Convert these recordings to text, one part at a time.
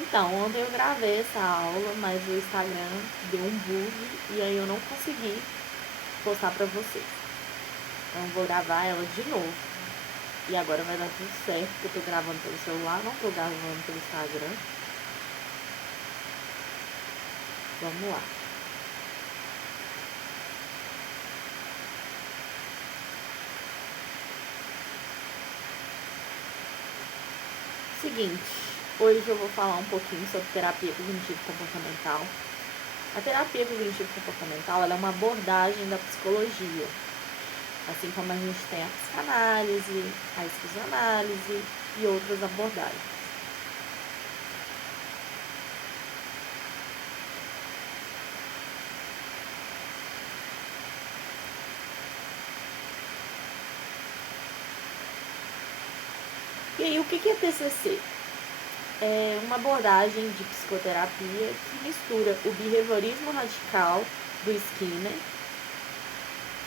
Então, ontem eu gravei essa aula, mas o Instagram deu um bug e aí eu não consegui postar pra vocês. Então, eu vou gravar ela de novo. E agora vai dar tudo certo, porque eu tô gravando pelo celular, não tô gravando pelo Instagram. Vamos lá. Seguinte, hoje eu vou falar um pouquinho sobre terapia cognitivo-comportamental. A terapia cognitivo-comportamental ela é uma abordagem da psicologia, assim como a gente tem a psicanálise, a esquizoanálise e outras abordagens. E aí, o que é TCC? É uma abordagem de psicoterapia que mistura o behaviorismo radical do Skinner,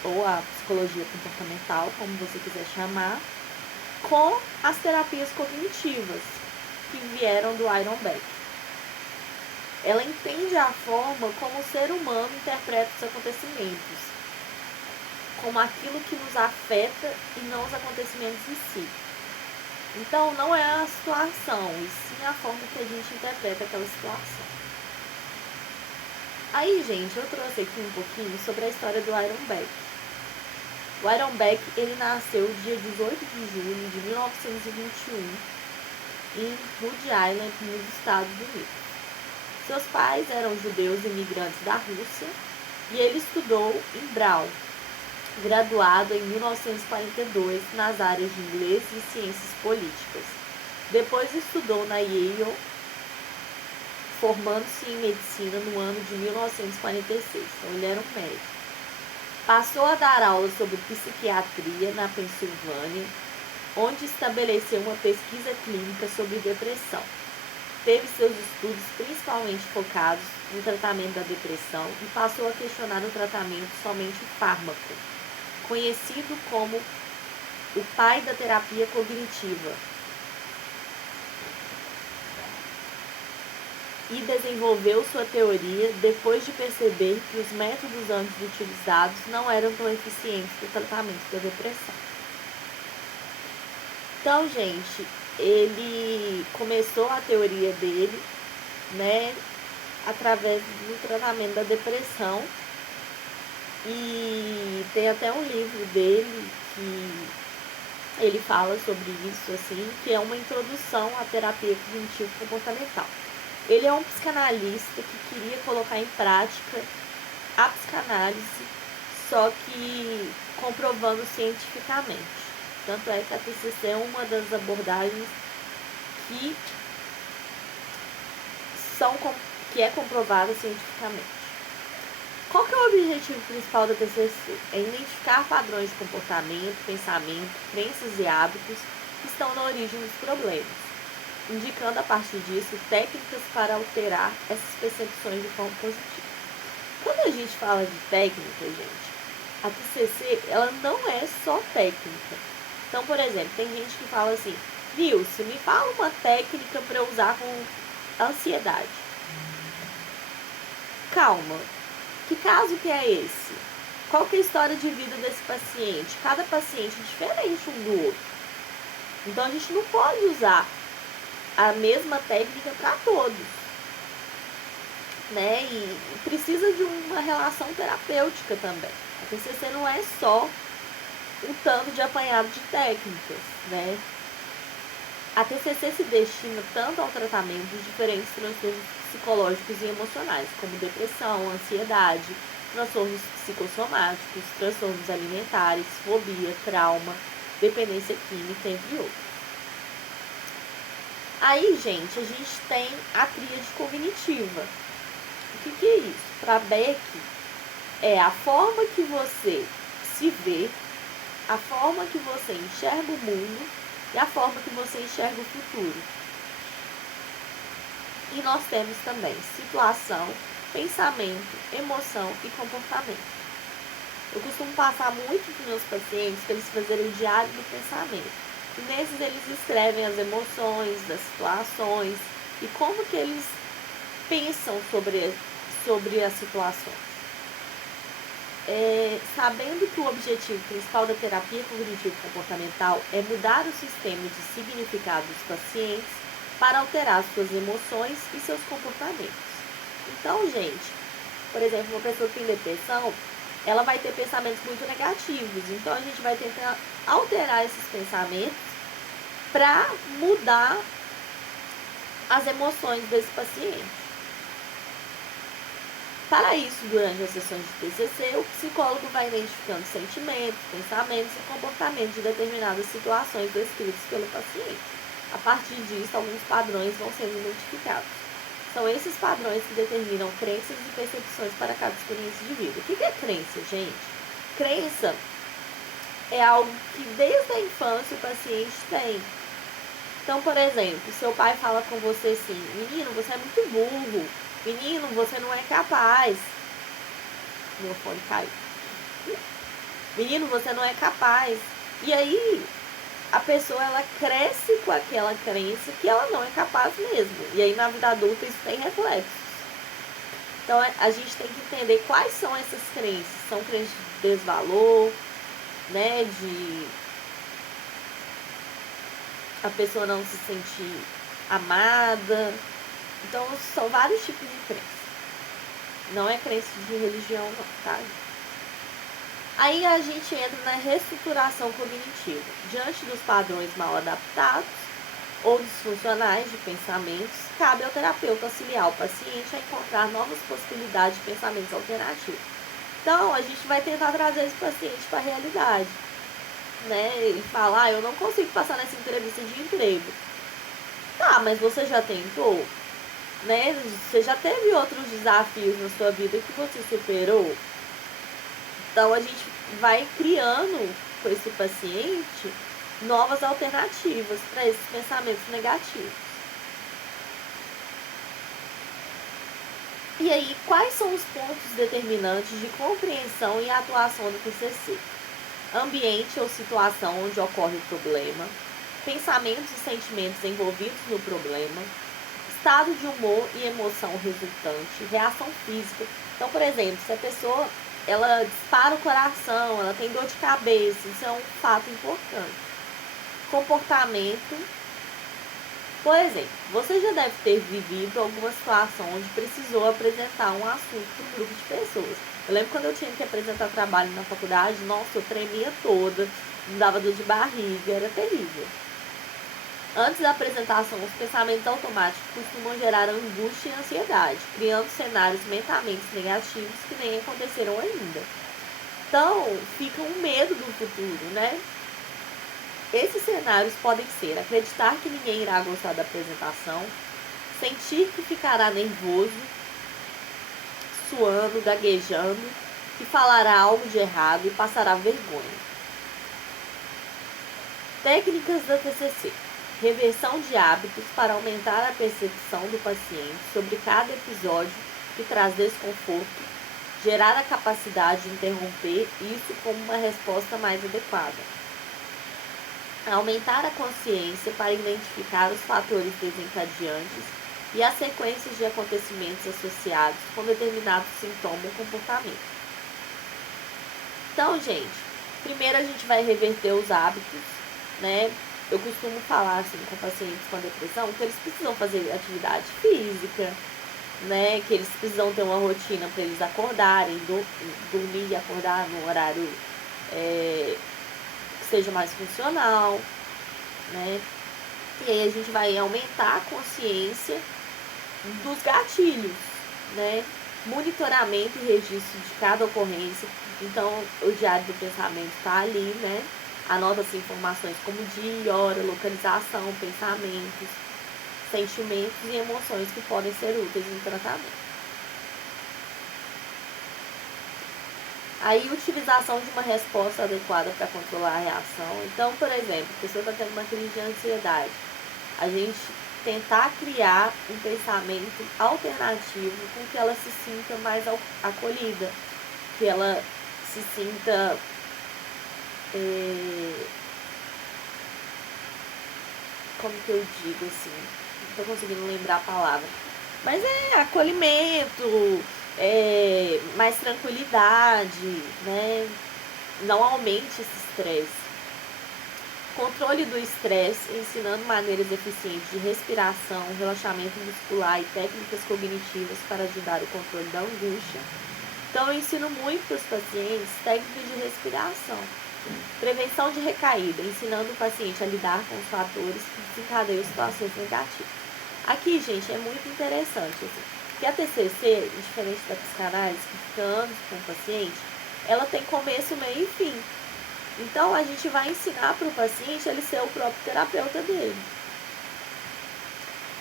ou a psicologia comportamental, como você quiser chamar, com as terapias cognitivas que vieram do Iron Beck. Ela entende a forma como o ser humano interpreta os acontecimentos, como aquilo que nos afeta e não os acontecimentos em si. Então, não é a situação, e sim a forma que a gente interpreta aquela situação. Aí, gente, eu trouxe aqui um pouquinho sobre a história do Iron Beck. O Iron Beck, ele nasceu dia 18 de julho de 1921 em Rhode Island, nos Estados Unidos. Seus pais eram judeus imigrantes da Rússia e ele estudou em Brown, graduado em 1942 nas áreas de inglês e ciências políticas. Depois estudou na Yale, formando-se em medicina no ano de 1946. Então ele era um médico. Passou a dar aulas sobre psiquiatria na Pensilvânia, onde estabeleceu uma pesquisa clínica sobre depressão. Teve seus estudos principalmente focados no tratamento da depressão e passou a questionar o tratamento somente fármaco, conhecido como o pai da terapia cognitiva, e desenvolveu sua teoria depois de perceber que os métodos antes utilizados não eram tão eficientes no tratamento da depressão. Então, gente, ele começou a teoria dele, né, através do tratamento da depressão, e tem até um livro dele que ele fala sobre isso, assim, que é uma introdução à terapia cognitivo-comportamental. Ele é um psicanalista que queria colocar em prática a psicanálise, só que comprovando cientificamente. Tanto é que a TCC é uma das abordagens que é comprovada cientificamente. Qual que é o objetivo principal da TCC? É identificar padrões de comportamento, pensamento, crenças e hábitos que estão na origem dos problemas, indicando a partir disso técnicas para alterar essas percepções de forma positiva. Quando a gente fala de técnica, gente, a TCC ela não é só técnica. Então, por exemplo, tem gente que fala assim: Nilce, me fala uma técnica para usar com ansiedade. Calma, que caso que é esse? Qual que é a história de vida desse paciente? Cada paciente é diferente um do outro. Então, a gente não pode usar a mesma técnica para todos, né? E precisa de uma relação terapêutica também. A TCC não é só um tanto de apanhado de técnicas, né? A TCC se destina tanto ao tratamento de diferentes transtornos psicológicos e emocionais, como depressão, ansiedade, transtornos psicossomáticos, transtornos alimentares, fobia, trauma, dependência química, entre outros. Aí, gente, a gente tem a tríade cognitiva. O que é isso? Para Beck, é a forma que você se vê, a forma que você enxerga o mundo e a forma que você enxerga o futuro. E nós temos também situação, pensamento, emoção e comportamento. Eu costumo passar muito para os meus pacientes para eles fazerem o diário do pensamento. E nesses eles escrevem as emoções, das situações, e como que eles pensam sobre as situações. Sabendo que o objetivo principal da terapia cognitivo-comportamental é mudar o sistema de significado dos pacientes para alterar suas emoções e seus comportamentos. Então, gente, por exemplo, uma pessoa que tem depressão, ela vai ter pensamentos muito negativos. Então, a gente vai tentar alterar esses pensamentos para mudar as emoções desse paciente. Para isso, durante as sessões de TCC, o psicólogo vai identificando sentimentos, pensamentos e comportamentos de determinadas situações descritas pelo paciente. A partir disso, alguns padrões vão sendo identificados. São esses padrões que determinam crenças e percepções para cada experiência de vida. O que é crença, gente? Crença é algo que desde a infância o paciente tem. Então, por exemplo, seu pai fala com você assim: menino, você é muito burro. Menino, você não é capaz. Meu fone caiu. Menino, você não é capaz. E aí, a pessoa, ela cresce com aquela crença que ela não é capaz mesmo. E aí, na vida adulta, isso tem reflexos. Então, a gente tem que entender quais são essas crenças. São crenças de desvalor, né? De a pessoa não se sentir amada. Então, são vários tipos de crença. Não é crença de religião, não, tá? Aí a gente entra na reestruturação cognitiva. Diante dos padrões mal adaptados ou disfuncionais de pensamentos, cabe ao terapeuta auxiliar o paciente a encontrar novas possibilidades de pensamentos alternativos. Então, a gente vai tentar trazer esse paciente para a realidade, né? E falar: eu não consigo passar nessa entrevista de emprego. Tá, mas você já tentou? Né? Você já teve outros desafios na sua vida que você superou? Então, a gente vai criando com esse paciente novas alternativas para esses pensamentos negativos. E aí, quais são os pontos determinantes de compreensão e atuação do TCC? Ambiente ou situação onde ocorre o problema, pensamentos e sentimentos envolvidos no problema, estado de humor e emoção resultante, reação física. Então, por exemplo, se a pessoa ela dispara o coração, ela tem dor de cabeça, isso é um fato importante. Comportamento. Por exemplo, você já deve ter vivido alguma situação onde precisou apresentar um assunto para um grupo de pessoas. Eu lembro quando eu tinha que apresentar trabalho na faculdade, nossa, eu tremia toda, me dava dor de barriga, era terrível. Antes da apresentação, os pensamentos automáticos costumam gerar angústia e ansiedade, criando cenários mentalmente negativos que nem aconteceram ainda. Então, fica um medo do futuro, né? Esses cenários podem ser acreditar que ninguém irá gostar da apresentação, sentir que ficará nervoso, suando, gaguejando, que falará algo de errado e passará vergonha. Técnicas da TCC. Reversão de hábitos para aumentar a percepção do paciente sobre cada episódio que traz desconforto, gerar a capacidade de interromper isso como uma resposta mais adequada. Aumentar a consciência para identificar os fatores desencadeantes e as sequências de acontecimentos associados com determinado sintoma ou comportamento. Então, gente, primeiro a gente vai reverter os hábitos, né? Eu costumo falar assim com pacientes com depressão que eles precisam fazer atividade física, né? Que eles precisam ter uma rotina para eles acordarem, dormir e acordar no horário que seja mais funcional, né? E aí a gente vai aumentar a consciência dos gatilhos, né? Monitoramento e registro de cada ocorrência. Então, o diário do pensamento está ali, né? Anota-se informações como dia, hora, localização, pensamentos, sentimentos e emoções que podem ser úteis no tratamento. Aí, utilização de uma resposta adequada para controlar a reação. Então, por exemplo, a pessoa está tendo uma crise de ansiedade. A gente tentar criar um pensamento alternativo com que ela se sinta mais acolhida, que ela se sinta como que eu digo assim, tô conseguindo lembrar a palavra. Mas é acolhimento, mais tranquilidade, né? Não aumente esse estresse. Controle do estresse, ensinando maneiras eficientes de respiração, relaxamento muscular e técnicas cognitivas para ajudar o controle da angústia. Então, eu ensino muito para os pacientes técnicas de respiração. Prevenção de recaída, ensinando o paciente a lidar com os fatores que desencadeiam situações negativas. Aqui, gente, é muito interessante, assim, que a TCC, diferente da psicanálise, que fica anos com o paciente, ela tem começo, meio e fim. Então, a gente vai ensinar para o paciente ele ser o próprio terapeuta dele.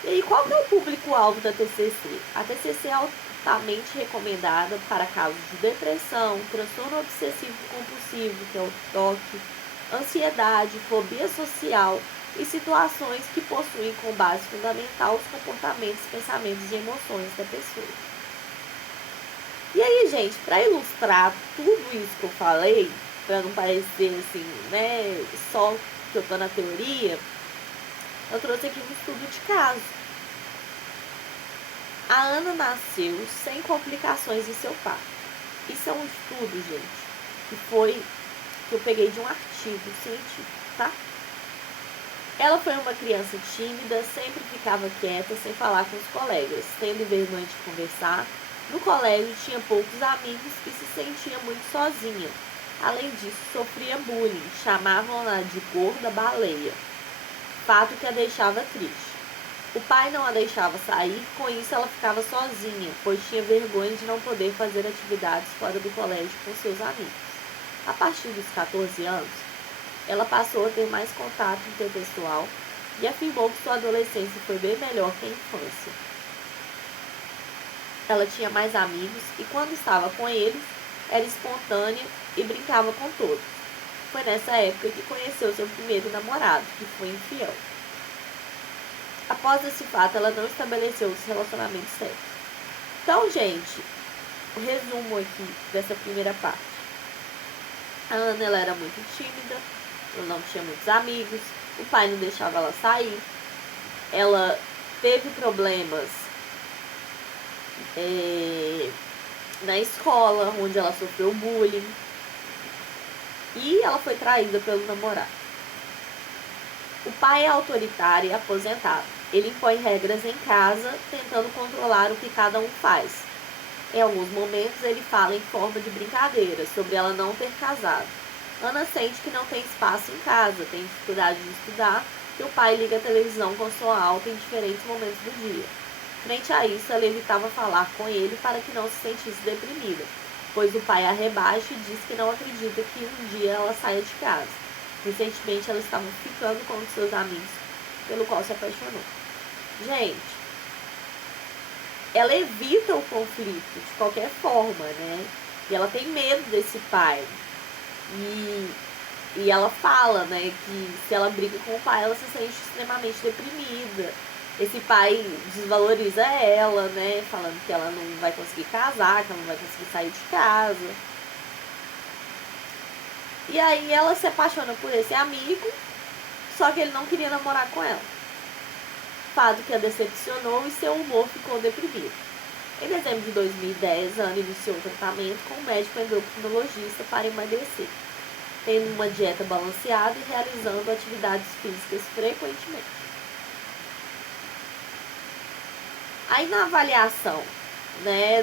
E aí, qual que é o público-alvo da TCC? A TCC é altamente recomendada para casos de depressão, transtorno obsessivo-compulsivo, que é o TOC, ansiedade, fobia social e situações que possuem como base fundamental os comportamentos, pensamentos e emoções da pessoa. E aí, gente, para ilustrar tudo isso que eu falei, para não parecer assim, né, só que eu tô na teoria, eu trouxe aqui um estudo de caso. A Ana nasceu sem complicações em seu parto. Isso é um estudo, gente, que eu peguei de um artigo científico, tá? Ela foi uma criança tímida, sempre ficava quieta, sem falar com os colegas, tendo vergonha de conversar. No colégio tinha poucos amigos e se sentia muito sozinha. Além disso, sofria bullying, chamavam-na de gorda baleia, fato que a deixava triste. O pai não a deixava sair, com isso ela ficava sozinha, pois tinha vergonha de não poder fazer atividades fora do colégio com seus amigos. A partir dos 14 anos, ela passou a ter mais contato interpessoal e afirmou que sua adolescência foi bem melhor que a infância. Ela tinha mais amigos e quando estava com eles, era espontânea e brincava com todos. Foi nessa época que conheceu seu primeiro namorado, que foi infiel. Após esse fato, ela não estabeleceu os relacionamentos sérios. Então, gente, o resumo aqui dessa primeira parte. A Ana, ela era muito tímida, ela não tinha muitos amigos, o pai não deixava ela sair, ela teve problemas na escola, onde ela sofreu bullying, e ela foi traída pelo namorado. O pai é autoritário e aposentado. Ele impõe regras em casa, tentando controlar o que cada um faz. Em alguns momentos, ele fala em forma de brincadeira sobre ela não ter casado. Ana sente que não tem espaço em casa, tem dificuldade de estudar, e o pai liga a televisão com som alto em diferentes momentos do dia. Frente a isso, ela evitava falar com ele para que não se sentisse deprimida, pois o pai a rebaixa e diz que não acredita que um dia ela saia de casa. Recentemente, ela estava ficando com um de seus amigos, pelo qual se apaixonou. Gente, ela evita o conflito de qualquer forma, né? E ela tem medo desse pai. E ela fala, né, que se ela briga com o pai, ela se sente extremamente deprimida. Esse pai desvaloriza ela, né, falando que ela não vai conseguir casar, que ela não vai conseguir sair de casa. E aí ela se apaixona por esse amigo, só que ele não queria namorar com ela. Fato que a decepcionou e seu humor ficou deprimido. Em dezembro de 2010, Ana iniciou o tratamento com um médico endocrinologista para emagrecer, tendo uma dieta balanceada e realizando atividades físicas frequentemente. Aí na avaliação, né,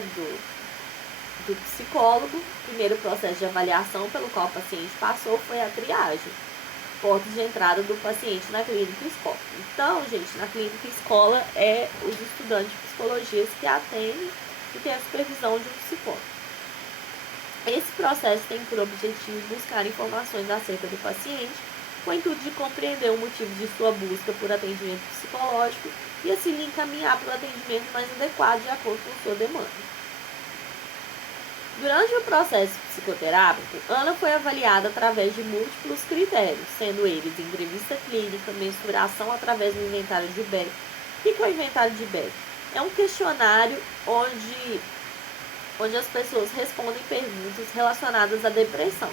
do psicólogo, o primeiro processo de avaliação pelo qual o paciente passou foi a triagem, portas de entrada do paciente na clínica escola. Então, gente, na clínica escola é os estudantes de psicologia que atendem e tem a supervisão de um psicólogo. Esse processo tem por objetivo buscar informações acerca do paciente, com o intuito de compreender o motivo de sua busca por atendimento psicológico e assim lhe encaminhar para o atendimento mais adequado de acordo com sua demanda. Durante o processo psicoterápico, Ana foi avaliada através de múltiplos critérios, sendo eles entrevista clínica, mensuração através do inventário de Beck. O que é o inventário de Beck? É um questionário onde as pessoas respondem perguntas relacionadas à depressão.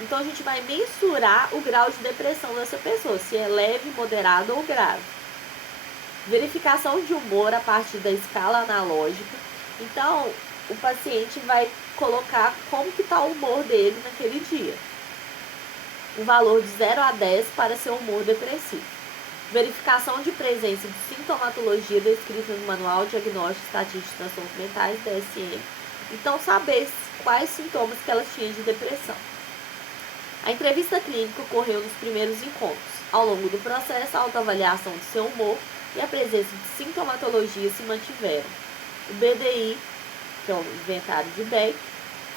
Então, a gente vai mensurar o grau de depressão dessa pessoa, se é leve, moderado ou grave. Verificação de humor a partir da escala analógica. Então, o paciente vai colocar como que está o humor dele naquele dia. Um valor de 0 a 10 para seu humor depressivo. Verificação de presença de sintomatologia descrita no Manual Diagnóstico Estatístico de Transtornos Mentais, DSM. Então, saber quais sintomas que ela tinha de depressão. A entrevista clínica ocorreu nos primeiros encontros. Ao longo do processo, a autoavaliação de seu humor e a presença de sintomatologia se mantiveram. O BDI, que é o inventário de Beck,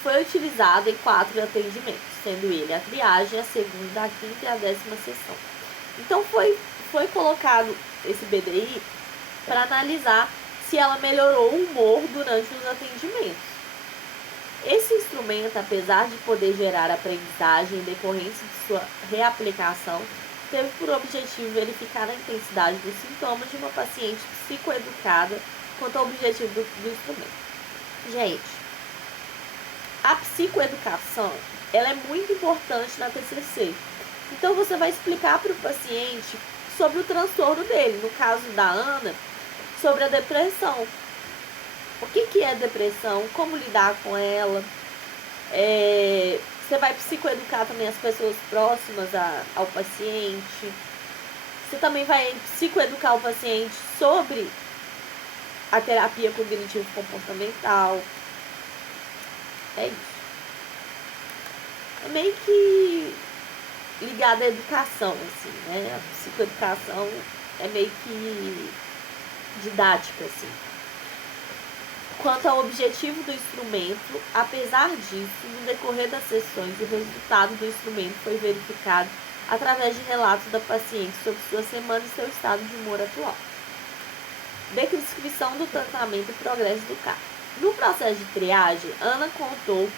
foi utilizado em 4 atendimentos, sendo ele a triagem, a segunda, a quinta e a 10ª sessão. Então foi colocado esse BDI para analisar se ela melhorou o humor durante os atendimentos. Esse instrumento, apesar de poder gerar aprendizagem em decorrência de sua reaplicação, teve por objetivo verificar a intensidade dos sintomas de uma paciente psicoeducada quanto ao objetivo do instrumento. Gente, a psicoeducação, ela é muito importante na TCC. Então, você vai explicar para o paciente sobre o transtorno dele. No caso da Ana, sobre a depressão. O que é depressão? Como lidar com ela? Você vai psicoeducar também as pessoas próximas ao paciente. Você também vai psicoeducar o paciente sobre a terapia cognitivo-comportamental. É isso. É meio que ligado à educação, assim, né? A psicoeducação é meio que didática, assim. Quanto ao objetivo do instrumento, apesar disso, no decorrer das sessões, o resultado do instrumento foi verificado através de relatos da paciente sobre sua semana e seu estado de humor atual. Descrição do tratamento e progresso do caso. No processo de triagem, Ana contou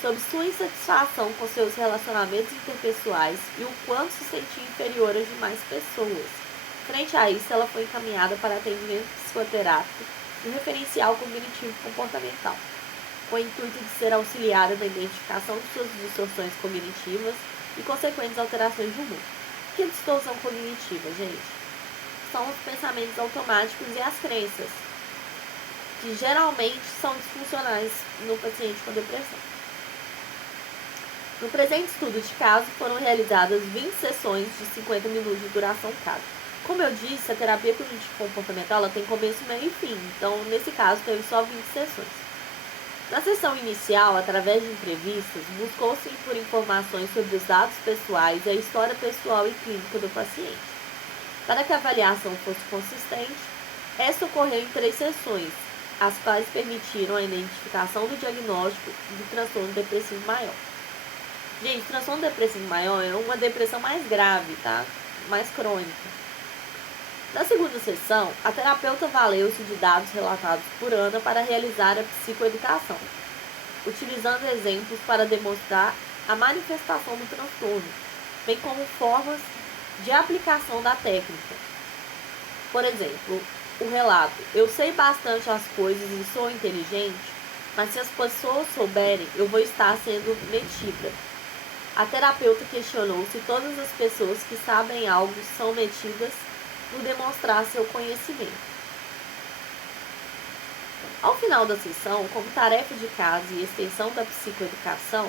sobre sua insatisfação com seus relacionamentos interpessoais e o quanto se sentia inferior às demais pessoas. Frente a isso, ela foi encaminhada para atendimento psicoterápico e referencial cognitivo comportamental, com o intuito de ser auxiliada na identificação de suas distorções cognitivas e consequentes alterações de humor. O que é distorção cognitiva, gente? São os pensamentos automáticos e as crenças, que geralmente são disfuncionais no paciente com depressão. No presente estudo de caso, foram realizadas 20 sessões de 50 minutos de duração cada. Como eu disse, a terapia cognitivo-comportamental ela tem começo, meio e fim, então nesse caso teve só 20 sessões. Na sessão inicial, através de entrevistas, buscou-se por informações sobre os dados pessoais e a história pessoal e clínica do paciente. Para que a avaliação fosse consistente, esta ocorreu em 3 sessões, as quais permitiram a identificação do diagnóstico do transtorno depressivo maior. Gente, transtorno depressivo maior é uma depressão mais grave, tá? Mais crônica. Na segunda sessão, a terapeuta valeu-se de dados relatados por Ana para realizar a psicoeducação, utilizando exemplos para demonstrar a manifestação do transtorno, bem como formas de aplicação da técnica. Por exemplo, o relato: eu sei bastante as coisas e sou inteligente, mas se as pessoas souberem, eu vou estar sendo metida. A terapeuta questionou se todas as pessoas que sabem algo são metidas por demonstrar seu conhecimento. Ao final da sessão, como tarefa de casa e extensão da psicoeducação,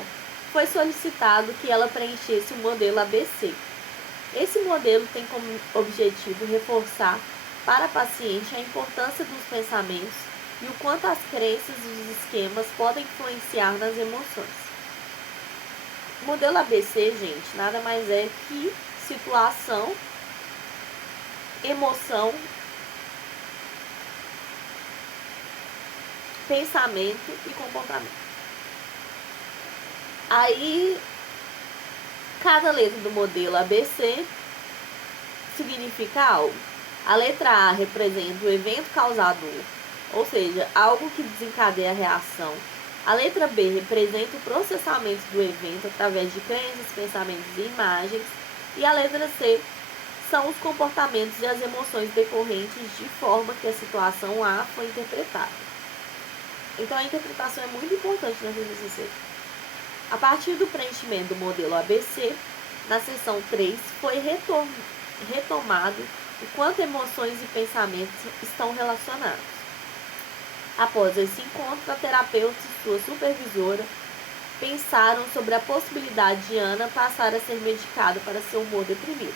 foi solicitado que ela preenchesse o modelo ABC. Esse modelo tem como objetivo reforçar para a paciente a importância dos pensamentos e o quanto as crenças e os esquemas podem influenciar nas emoções. O modelo ABC, gente, nada mais é que situação, emoção, pensamento e comportamento. Aí, cada letra do modelo ABC significa algo. A letra A representa o evento causador, ou seja, algo que desencadeia a reação. A letra B representa o processamento do evento através de crenças, pensamentos e imagens. E a letra C são os comportamentos e as emoções decorrentes de forma que a situação A foi interpretada. Então, a interpretação é muito importante na TCC. A partir do preenchimento do modelo ABC, na seção 3, foi retomado o quanto emoções e pensamentos estão relacionados. Após esse encontro, a terapeuta e sua supervisora pensaram sobre a possibilidade de Ana passar a ser medicada para seu humor deprimido.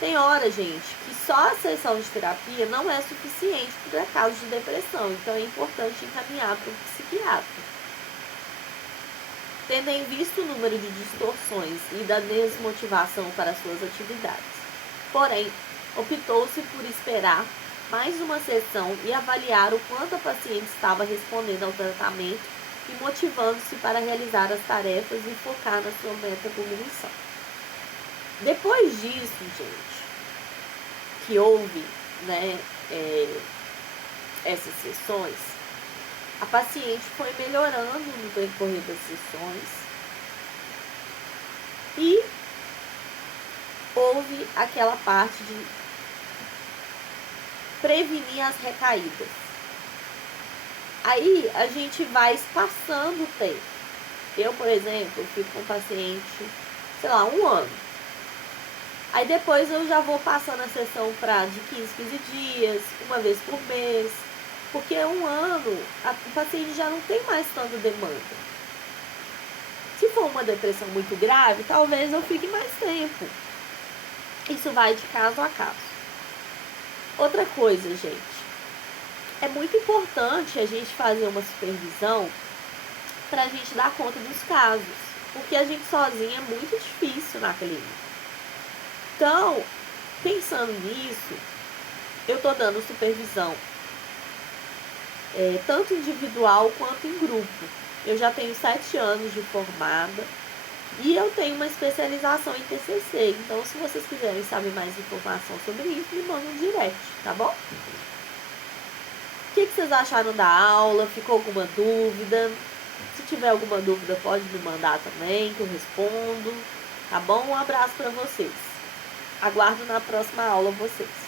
Tem hora, gente, que só a sessão de terapia não é suficiente para casos de depressão, então é importante encaminhar para um psiquiatra. Tendo em vista o número de distorções e da desmotivação para suas atividades. Porém, optou-se por esperar mais uma sessão e avaliar o quanto a paciente estava respondendo ao tratamento e motivando-se para realizar as tarefas e focar na sua metacognição. Depois disso, gente, que houve, essas sessões, a paciente foi melhorando no decorrer das sessões e houve aquela parte de prevenir as recaídas. Aí a gente vai espaçando o tempo. Eu, por exemplo, fico com o paciente, sei lá, 1 ano. Aí depois eu já vou passando a sessão para de 15 dias, uma vez por mês. Porque 1 ano, o paciente já não tem mais tanta demanda. Se for uma depressão muito grave, talvez eu fique mais tempo. Isso vai de caso a caso. Outra coisa, gente. É muito importante a gente fazer uma supervisão para a gente dar conta dos casos. Porque a gente sozinha é muito difícil na clínica. Então, pensando nisso, eu estou dando supervisão tanto individual quanto em grupo. Eu já tenho 7 anos de formada e eu tenho uma especialização em TCC. Então, se vocês quiserem saber mais informação sobre isso, me mandem um direct, tá bom? O que vocês acharam da aula? Ficou alguma dúvida? Se tiver alguma dúvida, pode me mandar também, que eu respondo. Tá bom? Um abraço para vocês. Aguardo na próxima aula vocês.